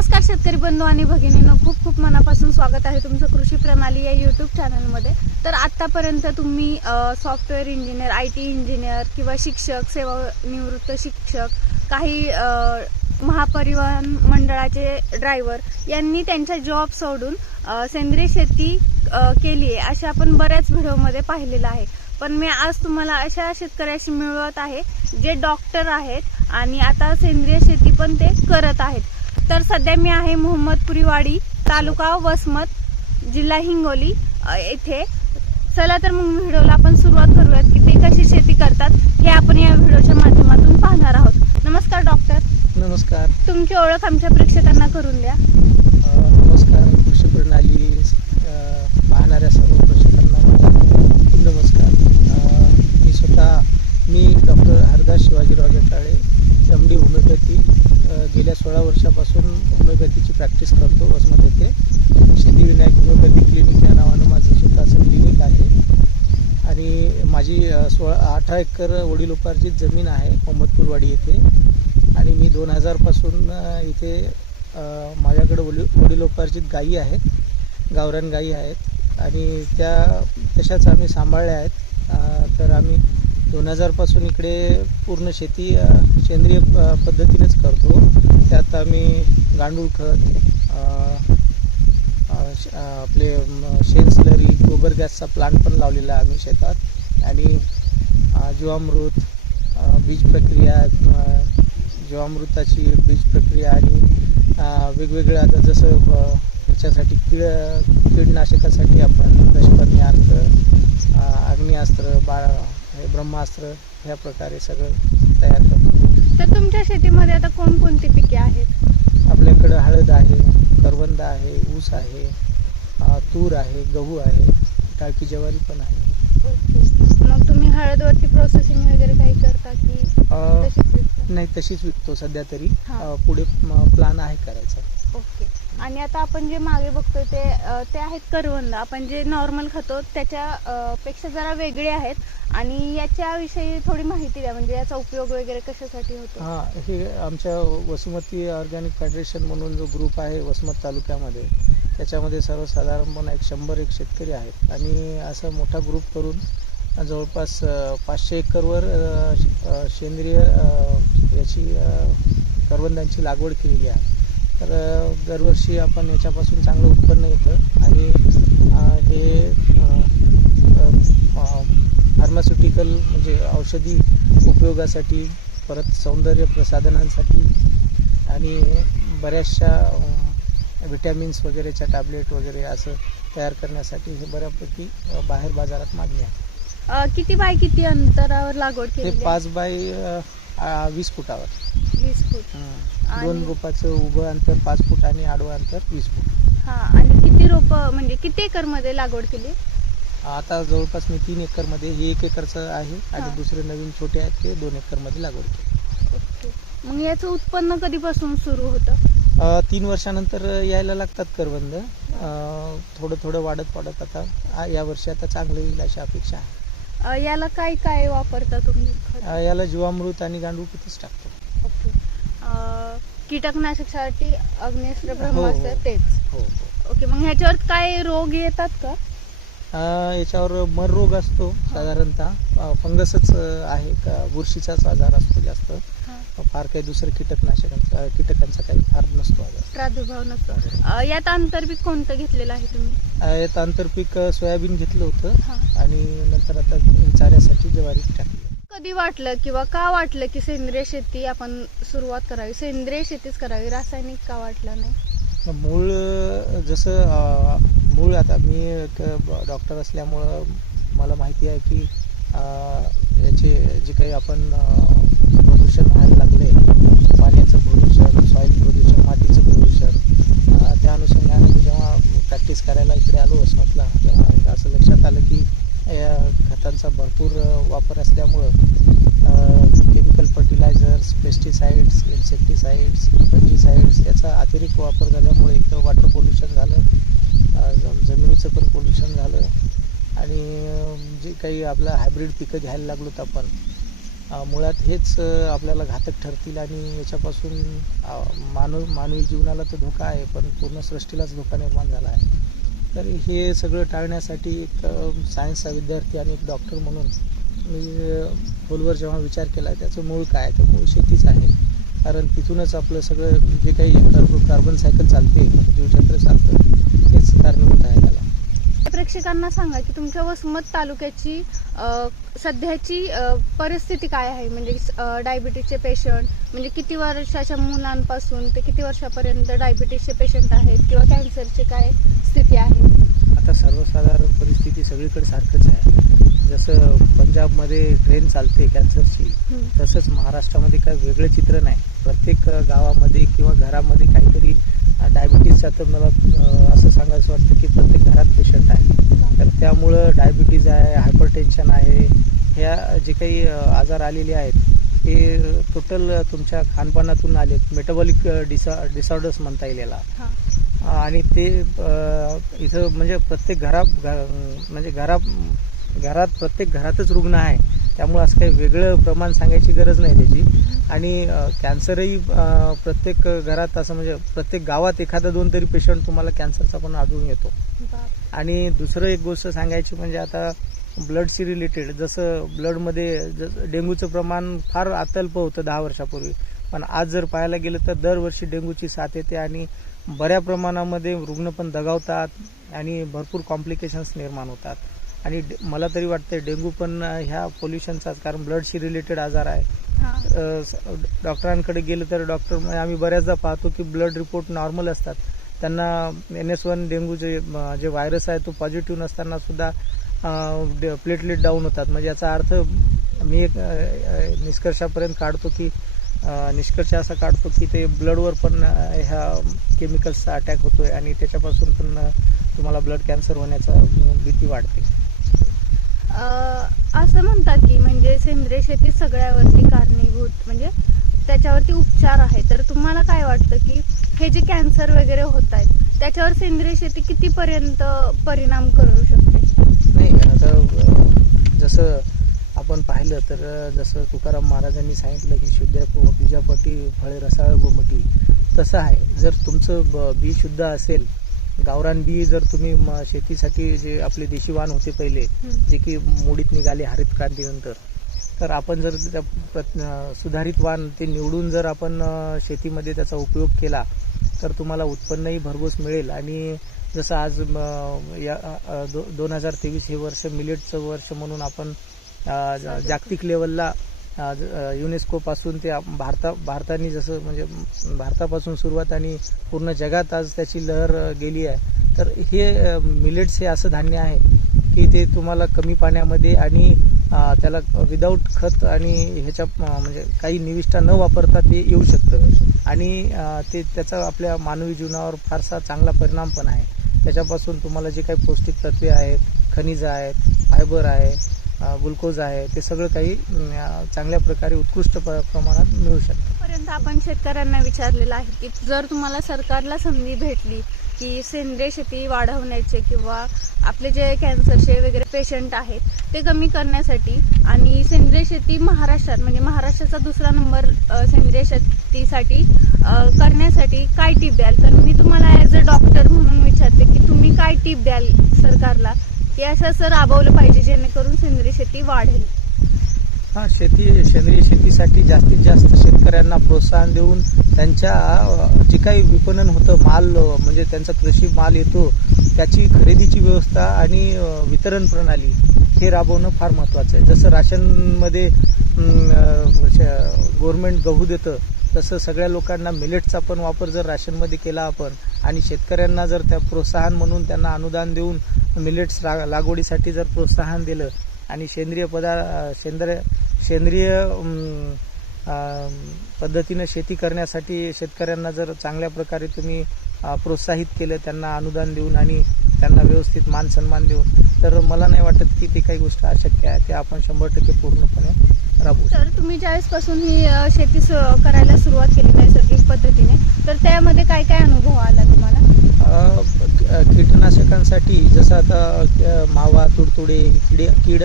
नमस्कार शेतकरी बंधू आणि भगिनींनो खूप खूप मनापासून स्वागत आहे तुमचं कृषी प्रणाली या यूट्यूब चॅनलमध्ये तर आत्तापर्यंत तुम्ही software engineer I T engineer किंवा शिक्षक सेवानिवृत्त शिक्षक काही महापरिवहन मंडळाचे ड्रायव्हर यांनी त्यांचा जॉब सोडून सेंद्रिय शेती केली आहे अशा आपण बऱ्याच व्हिडिओमध्ये पाहिलेलं आहे. पण मी आज तुम्हाला अशा शेतकऱ्याशी मिळवत आहे जे डॉक्टर आहेत आणि आता सेंद्रिय शेती पण ते करत आहेत. तर सध्या मी आहे मोहम्मदपुरीवाडी तालुका वसमत जिल्हा हिंगोली. येथे. चला तर मग व्हिडिओला आपण सुरुवात करूयात की ते कशी शेती करतात हे आपण या व्हिडिओच्या माध्यमातून पाहणार आहोत. नमस्कार डॉक्टर. नमस्कार. तुमची ओळख आमच्या प्रेक्षकांना करून द्या. नमस्कार. कृषी प्रणाली अ, पाहणाऱ्या सर्व प्रेक्षकांना माझा नमस्कार अ, मी स्वतः मी doctor Hardas Shivajirao Jatale M D homoeopathy अ, गेल्या सोळा वर्षापासून होमिओपॅथीची प्रॅक्टिस करतो वसमत येथे. सिद्धिविनायक होमिओपॅथी क्लिनिक या नावानं माझं स्वतःचं क्लिनिक आहे. आणि माझी सोळा अठरा एकर वडिलोपार्जित जमीन आहे मोहम्मदपूरवाडी येथे. आणि मी दोन हजारपासून इथे माझ्याकडे वडील वडिलोपार्जित गायी आहेत गावरान गायी आहेत. आणि त्या तशाच आम्ही सांभाळल्या आहेत. तर आम्ही दोन हजारपासून इकडे पूर्ण शेती सेंद्रिय प- पद्धतीनेच करतो. त्यात आम्ही गांडूळ खत श- आपले म, शेण स्लरी गोबर गॅसचा प्लांट पण लावलेला आम्ही शेतात. आणि जीवामृत बीज प्रक्रिया जीवामृताची बीज प्रक्रिया आणि वेगवेगळ्या आता जसं त्याच्यासाठी ह्याच्यासाठी कीड कीडनाशकासाठी आपण दशपर्णी अर्थ अ, अग्निअस्त्र ब्रह्मास्त्र ह्या प्रकारे सगळं तयार करतो. तर तुमच्या शेतीमध्ये आता कोणकोणती पिके आहेत? आपल्याकडं हळद आहे करवंद आहे ऊस आहे तूर आहे गहू आहे टाळकी ज्वारी पण आहे. मग तुम्ही हळदवरती प्रोसेसिंग वगैरे काही करता की? नाही तशीच विकतो सध्या तरी. पुढे प्लान आहे करायचा. ओके. आणि आता आपण जे मागे बघतोय ते ते आहेत करवंद. आपण जे नॉर्मल खातो त्याच्या पेक्षा जरा वेगळे आहेत. आणि याच्याविषयी थोडी माहिती द्या म्हणजे याचा उपयोग वगैरे कशासाठी होतो? हा हे आमच्या वसुमती ऑर्गॅनिक फेडरेशन म्हणून जो ग्रुप आहे वसमत तालुक्यामध्ये त्याच्यामध्ये सर्वसाधारणपणे एक शंभर एक शेतकरी आहेत. आणि असा मोठा ग्रुप करून जवळपास पाचशे एकरवर सेंद्रिय याची करवंदांची लागवड केलेली आहे. तर दरवर्षी आपण याच्यापासून चांगलं उत्पन्न येतं आणि हे फार्मास्युटिकल म्हणजे औषधी उपयोगासाठी परत सौंदर्य प्रसाधनांसाठी आणि बऱ्याचशा विटॅमिन्स वगैरेच्या टॅबलेट वगैरे असं तयार करण्यासाठी हे बऱ्यापैकी बाहेर बाजारात मागणी आहे. किती बाय किती अंतरावर लागवड हे केली पाच बाय आ, वीस फुटावर. वीस फूट. हं. दोन आणि- रोपाचं उभं अंतर पाच फूट आणि आडवं अंतर वीस फूट. हा आणि किती रोप म्हणजे किती एकरमध्ये लागवड केली? आता जवळपास मी तीन एकरमध्ये हे एक एकरचं आहे हा. आणि दुसरे नवीन छोटे आहेत ते दोन एकरमध्ये लागवड केली. ओके. मग याचं उत्पन्न कधीपासून सुरू होतं? अ, तीन वर्षानंतर यायला लागतात करवंद. अ, थोडं थोडं वाढत वाढत आता आ- या वर्षी आता चांगलं येईल अशी अपेक्षा आहे. अ, याला काय काय वापरता तुम्ही? खत? अ, याला जीवामृत आणि गांडूळ कितीच टाकतो. ओके. अ, कीटकनाशकासाठी अग्नेस्त्र हो, ब्रह्मास्त्र हो. तेच. हो हो. ओके मग ह्याच्यावर काय रोग येतात का? याच्यावर मर रोग असतो साधारणतः. फंगसच आहे. का बुरशीचाच आजार असतो जास्त. फार काही दुसरं कीटकनाशकांचा कीटकांचा काही फार नसतो आजार. प्रादुर्भाव नसतो. यात आंतरपीक कोणतं घेतलेलं आहे तुम्ही? यात आंतरपीक सोयाबीन घेतलं होतं. आणि नंतर आता चाऱ्यासाठी ज्वारी टाकली. कधी वाटलं किंवा का वाटलं की सेंद्रिय शेती आपण सुरुवात करावी? सेंद्रिय शेतीच करावी. रासायनिक का वाटलं नाही? मूळ जसं मूळ आता मी एक ब- डॉक्टर असल्यामुळं मला माहिती आहे की याचे जे काही आपण प्रदूषण व्हायला लागले पाण्याचं प्रदूषण सॉईल प्रदूषण मातीचं प्रदूषण त्या अनुषंगाने मी जेव्हा प्रॅक्टिस करायला इकडे आलो वसमतला तेव्हा असं लक्षात आलं की या खतांचा भरपूर वापर असल्यामुळं chemical fertilisers pesticides insecticides fungicides याचा अतिरिक्त वापर झाल्यामुळे इथं वॉटर पोल्युशन झालं जम- जमिनीचं पण पोल्युशन झालं आणि जे काही आपलं हायब्रिड पिकं घ्यायला लागलोत आपण मुळात हेच आपल्याला घातक ठरतील आणि याच्यापासून मानव मानवी जीवनाला तर धोका आहे पण पूर्ण सृष्टीलाच धोका निर्माण झाला आहे. तर हे सगळं टाळण्यासाठी एक सायन्सचा विद्यार्थी आणि एक डॉक्टर म्हणून मी खोलवर जेव्हा विचार केला त्याचं मूळ काय तर मूळ शेतीच आहे. कारण तिथूनच आपलं सगळं जे काही कार्बन सायकल चालते जीवचक्र चालतं हेच कारणीभूत आहे त्याला. प्रेक्षकांना सांगा की तुमच्या वसमत तालुक्याची सध्याची परिस्थिती काय आहे? म्हणजे डायबिटीसचे पेशंट म्हणजे किती वर्षाच्या मुलांपासून ते किती वर्षापर्यंत डायबिटीसचे पेशंट आहेत किंवा कॅन्सरची काय स्थिती आहे? आता सर्वसाधारण परिस्थिती सगळीकडे सारखंच आहे. जसं पंजाबमध्ये ट्रेन चालते कॅन्सरची. तसंच महाराष्ट्रामध्ये काही वेगळं चित्र नाही. प्रत्येक गावामध्ये किंवा घरामध्ये काहीतरी अ, डायबिटीसचा तर मला असं सांगायचं वाटतं की प्रत्येक घरात पेशंट आहे. तर त्यामुळं डायबिटीज आहे हायपर टेन्शन आहे ह्या जे काही आजार आलेले आहेत ते टोटल तुमच्या खानपानातून आलेत. मेटाबॉलिक डिसा डिसऑर्डर्स म्हणता येईल याला. आणि ते इथं म्हणजे प्रत्येक घरा घ- म्हणजे घरा घरात प्रत्येक घरातच रुग्ण आहे. त्यामुळे असं काही वेगळं प्रमाण सांगायची गरज नाही त्याची. आणि कॅन्सरही प्रत्येक घरात असं म्हणजे प्रत्येक गावात एखादा दोन तरी पेशंट तुम्हाला कॅन्सरचा पण आढळून येतो. आणि दुसरं एक गोष्ट सांगायची म्हणजे आता ब्लडशी रिलेटेड जसं ब्लडमध्ये जसं डेंग्यूचं प्रमाण फार अत्यल्प होतं दहा वर्षापूर्वी. पण आज जर पाहायला गेलं तर दरवर्षी डेंग्यूची साथ येते आणि बऱ्या प्रमाणामध्ये रुग्ण पण दगावतात आणि भरपूर कॉम्प्लिकेशन्स निर्माण होतात. आणि मला तरी वाटतं डेंग्यू पण ह्या पोल्युशनचाच कारण ब्लडशी रिलेटेड आजार आहे. हा. डॉक्टरांकडे गेलं तर डॉक्टर म्हणजे आम्ही बऱ्याचदा पाहतो की ब्लड रिपोर्ट नॉर्मल असतात. त्यांना एन एस वन डेंग्यू जे जे व्हायरस आहे तो पॉझिटिव्ह नसताना सुद्धा प्लेटलेट डाऊन होतात. म्हणजे याचा अर्थ मी एक निष्कर्षापर्यंत काढतो की निष्कर्ष असा काढतो की ते ब्लडवर पण ह्या केमिकल्सचा अटॅक होतोय आणि त्याच्यापासून पण तुम्हाला ब्लड कॅन्सर होण्याचा भीती वाढते. असं म्हणतात की म्हणजे सेंद्रिय शेती सगळ्यावरती कारणीभूत म्हणजे त्याच्यावरती उपचार आहे तर तुम्हाला काय वाटतं की हे जे कॅन्सर वगैरे होत आहेत त्याच्यावर सेंद्रिय शेती कितीपर्यंत परिणाम करू शकते? नाही आता जसं आपण पाहिलं तर जसं तुकाराम महाराजांनी सांगितलं की शुद्ध बीजापटी फळे रसाळ गोमटी तसं आहे. जर तुमचं ब- बी शुद्ध असेल गावरान बी जर तुम्ही म- शेतीसाठी जे आपले देशी वाण होते पहिले. जे की मोडीत निघाले हरित क्रांतीनंतर तर आपण जर सुधारित वाण ते निवडून जर आपण शेतीमध्ये त्याचा उपयोग केला तर तुम्हाला उत्पन्नही भरघोस मिळेल आणि जसं आज या दोन हजार तेवीस हे वर्ष मिलेटचं वर्ष म्हणून आपण जागतिक लेवलला आज युनेस्कोपासून ते भारता भारताने जसं म्हणजे भारतापासून सुरुवात आणि पूर्ण जगात आज त्याची लहर गेली आहे. तर हे मिलेट्स हे असं धान्य आहे की ते तुम्हाला कमी पाण्यामध्ये आणि त्याला विदाऊट खत आणि ह्याच्या म्हणजे काही निविष्ठा न वापरता ते येऊ शकतं. आणि ते त्याचा आपल्या मानवी जीवनावर फारसा चांगला परिणाम पण आहे. त्याच्यापासून तुम्हाला जे काही पौष्टिक तत्वे आहेत खनिज आहेत फायबर आहे ग्लुकोज आहे ते सगळं काही चांगल्या प्रकारे उत्कृष्ट प्रमाणात मिळू शकतं. पर्यंत आपण शेतकऱ्यांना विचारलेलं आहे की जर तुम्हाला सरकारला संधी भेटली की सेंद्रिय शेती वाढवण्याचे किंवा आपले जे कॅन्सरचे वगैरे पेशंट आहेत ते कमी करण्यासाठी आणि सेंद्रिय शेती महाराष्ट्रात म्हणजे महाराष्ट्राचा दुसरा नंबर सेंद्रिय शेतीसाठी करण्यासाठी काय टीप द्याल? तर मी तुम्हाला ॲज अ डॉक्टर म्हणून विचारते की तुम्ही काय टीप द्याल सरकारला? हे असं असं राबवलं पाहिजे जेणेकरून सेंद्रिय शेती वाढेल. हा शेती सेंद्रिय शेतीसाठी जास्तीत जास्त शेतकऱ्यांना प्रोत्साहन देऊन त्यांच्या जे काही विपणन होतं माल म्हणजे त्यांचा कृषी माल येतो त्याची खरेदीची व्यवस्था आणि वितरण प्रणाली हे राबवणं फार महत्त्वाचं आहे. जसं राशनमध्ये गव्हर्नमेंट गहू देतं तसं सगळ्या लोकांना मिलेटचा पण वापर जर राशनमध्ये केला आपण आणि शेतकऱ्यांना जर त्या प्रोत्साहन म्हणून त्यांना अनुदान देऊन मिलेट्स रा लागवडीसाठी जर प्रोत्साहन दिलं आणि सेंद्रिय पदार्थ सेंद्रिय सेंद्रिय पद्धतीनं शेती करण्यासाठी शेतकऱ्यांना जर चांगल्या प्रकारे तुम्ही प्रोत्साहित केलं त्यांना अनुदान देऊन आणि त्यांना व्यवस्थित मान सन्मान देऊन तर मला नाही वाटत की ते काही गोष्ट अशक्य आहे. ते आपण शंभर टक्के पूर्णपणे राबवू तर तुम्ही ज्यावेळेसपासून ही शेती सु- करायला सुरुवात केली नैसर्गिक पद्धतीने तर त्यामध्ये काय काय अनुभव आला तुम्हाला? अ, क- कीटकनाशकांसाठी जसं आता मावा तुडतुडे किडे कीड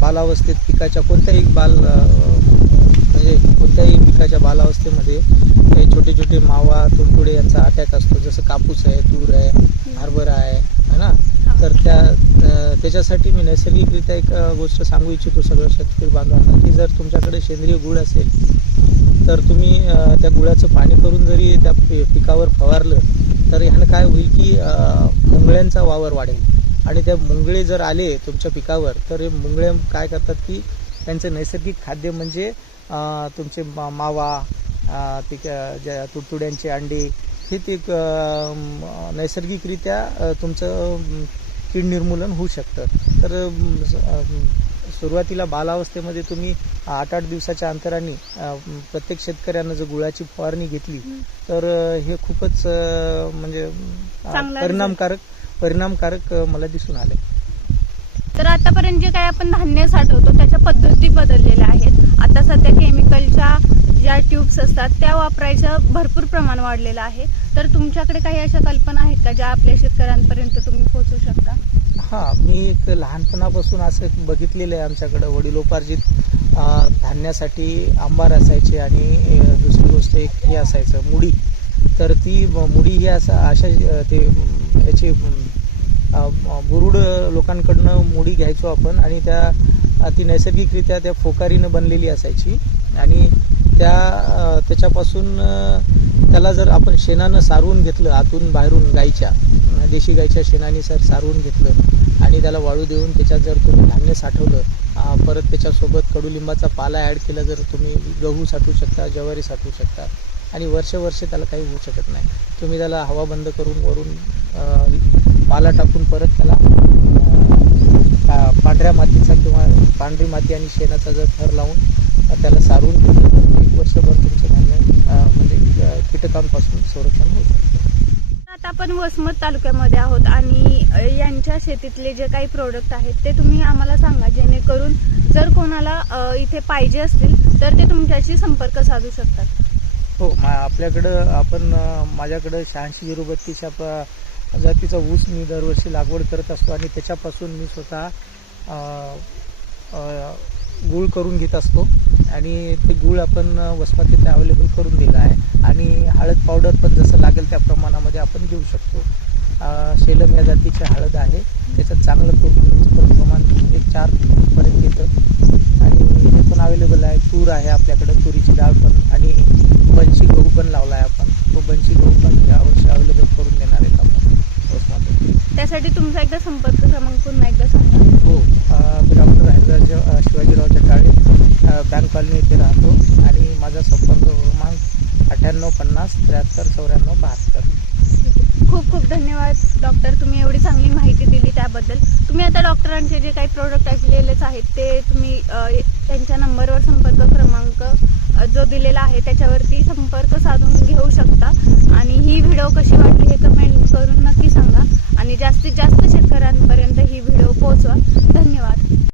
बालावस्थेत पिकाच्या कोणत्याही बाल म्हणजे कोणत्याही पिकाच्या बालावस्थेमध्ये हे छोटे छोटे मावा तुडतुडे यांचा अटॅक असतो. जसं कापूस आहे तूर आहे हरभरा आहे है ना? तर त्या त्याच्यासाठी मी नैसर्गिकरित्या एक गोष्ट सांगू इच्छितो सगळं शेतकरी बांधवांना की जर तुमच्याकडे सेंद्रिय गुळ असेल तर तुम्ही त्या गुळाचं पाणी करून जरी त्या पिकावर फवारलं तर ह्यानं काय होईल की मुंगळ्यांचा वावर वाढेल. आणि त्या मुंगळे जर आले तुमच्या पिकावर तर हे मुंगळे काय करतात की त्यांचं नैसर्गिक खाद्य म्हणजे तुमचे मावा अं, ते ज्या तुडतुड्यांचे अंडे हे ते नैसर्गिकरित्या तुमचं कीड निर्मूलन होऊ शकतं. तर सुरुवातीला बालावस्थेमध्ये तुम्ही आठ आठ दिवसाच्या अंतराने प्रत्येक शेतकऱ्यानं जर गुळाची फवारणी घेतली. तर हे खूपच म्हणजे परिणामकारक परिणामकारक मला दिसून आले तर आतापर्यंत जे काही आपण धान्य साठवतो त्याच्या पद्धती बदललेल्या आहेत. आता सध्या केमिकलच्या ज्या ट्यूब्स असतात त्या वापरायचं भरपूर प्रमाण वाढलेलं आहे. तर तुमच्याकडे काही अशा कल्पना आहेत का ज्या आपल्या शेतकऱ्यांपर्यंत तुम्ही पोहोचू शकता? हां मी एक लहानपणापासून असं एक बघितलेलं आहे आमच्याकडं. वडिलोपार्जित धान्यासाठी आंबार असायचे आणि दुसरी गोष्ट एक हे असायचं मुडी. तर ती मुडी ही असं अशा ते याचे याची बुरुड लोकांकडनं मुडी घ्यायचो आपण आणि त्या ती नैसर्गिकरित्या त्या फोकारीनं बनलेली असायची. आणि त्या त्याच्यापासून त्याला जर आपण शेणानं सारवून घेतलं आतून बाहेरून गाईच्या देशी गाईच्या शेणाने सर सारवून घेतलं आणि त्याला वाळू देऊन त्याच्यात जर तुम्ही धान्य साठवलं परत त्याच्यासोबत कडुलिंबाचा पाला ॲड केला जर तुम्ही गहू साठवू शकता ज्वारी साठवू शकता आणि वर्ष वर्ष त्याला काही होऊ शकत नाही. तुम्ही त्याला हवा बंद करून वरून पाला टाकून परत त्याला पांढऱ्या मातीचा किंवा पांढरी माती आणि शेणाचा जर थर लावून त्याला सारून घेतलं वर्षभर तुमचं धान्य म्हणजे कीटकांपासून संरक्षण होऊ शकतं. आता आपण वसमत तालुक्यामध्ये आहोत आणि यांच्या शेतीतले जे काही प्रोडक्ट आहेत ते तुम्ही आम्हाला सांगा. जेणेकरून जर कोणाला इथे पाहिजे असतील तर ते तुमच्याशी संपर्क साधू शकतात. हो मा आपल्याकडं आपण माझ्याकडं शहाऐंशी झिरो बत्तीसच्या जातीचा ऊस मी दरवर्षी लागवड करत असतो आणि त्याच्यापासून मी स्वतः गूळ करून घेत असतो. आणि ते गूळ आपण अं, अवेलेबल करून दिलं आहे. आणि हळद पावडर पण जसं लागेल त्या प्रमाणामध्ये आपण घेऊ शकतो. शेलम या जातीची हळद आहे. त्याच्यात चांगलं प्रोटीनचं प्रमाण एक चार पर्यंत येतं. आणि हे पण अवेलेबल आहे. तूर आहे आपल्याकडं तुरीची डाळ पण. आणि बंशी गहू पण लावला आहे आपण. तो बंशी गहू पण यावर्षी अवेलेबल करून देणार आहेत आपण. त्यासाठी तुमचा एकदा संपर्क क्रमांक पुन्हा एकदा सांगा. हो मी doctor Hariraj Shivajirao Jatale bank colony येथे राहतो आणि माझा संपर्क क्रमांक अठ्ठ्याण्णव पन्नास त्र्याहत्तर चौऱ्याण्णव बहात्तर. खूप खूप धन्यवाद डॉक्टर तुम्ही एवढी चांगली माहिती दिली त्याबद्दल. तुम्ही आता डॉक्टरांचे जे काही प्रोडक्ट ऐकलेलेच आहेत ते तुम्ही त्यांच्या नंबरवर संपर्क क्रमांक जो दिलेला आहे त्याच्यावरती संपर्क साधून घेऊ शकता. आणि ही व्हिडिओ कशी वाटली हे कमेंट करून नक्की सांगा. आणि जास्तीत जास्त शेतकऱ्यांपर्यंत ही व्हिडिओ पोहोचवा. धन्यवाद.